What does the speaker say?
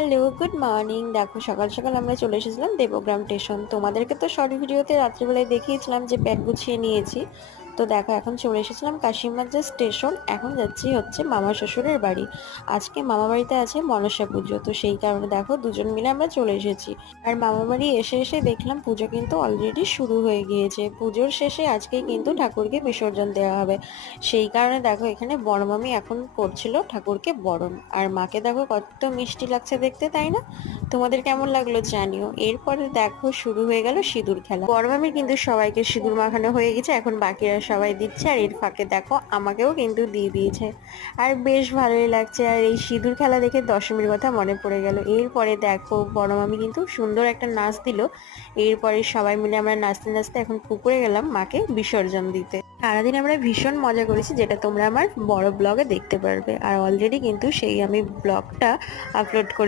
Hello, good morning. দেখো সকাল সকাল আমরা চলে এসেছিলাম দেবগ্রাম স্টেশন। তোমাদেরকে তো শর্ট ভিডিওতে রাত্রিবেলায় দেখিয়েছিলাম যে ব্যাগ গুছিয়ে নিয়েছি। তো দেখো এখন চলে এসেছিলাম কাশিমবাজার স্টেশন। এখন যাচ্ছি হচ্ছে মামা শ্বশুরের বাড়ি। আজকে মামা বাড়িতে আছে মনসা পুজো, তো সেই কারণে দেখো দুজন মিলে আমরা চলে এসেছি। আর মামা বাড়ি এসে এসে দেখলাম পুজো কিন্তু অলরেডি শুরু হয়ে গিয়েছে। পুজোর শেষে আজকে কিন্তু ঠাকুরকে বিসর্জন দেওয়া হবে। সেই কারণে দেখো এখানে বড় মামি এখন করছিল ঠাকুরকে বরণ, আর মাকে দেখো কত মিষ্টি লাগছে দেখতে, তাই না? তোমাদের কেমন লাগলো জানিও। এরপরে দেখো শুরু হয়ে গেল সিঁদুর খেলা। বড় মামির কিন্তু সবাইকে সিঁদুর মাখানো হয়ে গেছে, এখন বাকিরা সবাই দিচ্ছে, আর এর ফাঁকে দেখো আমাকেও কিন্তু দিয়ে দিয়েছে। আর বেশ ভালোই লাগছে। আর এই সিঁদুর খেলা দেখে দশমীর কথা মনে পড়ে গেল। এরপরে দেখো বড় মামি কিন্তু সুন্দর একটা নাচ দিল। এরপরে সবাই মিলে আমরা নাচতে নাচতে এখন পুকুরে গেলাম মাকে বিসর্জন দিতে। সারাদিন আমরা ভীষণ মজা করেছি, যেটা তোমরা আমার বড় ব্লগে দেখতে পারবে। আর অলরেডি কিন্তু সেই আমি ব্লগটা আপলোড করে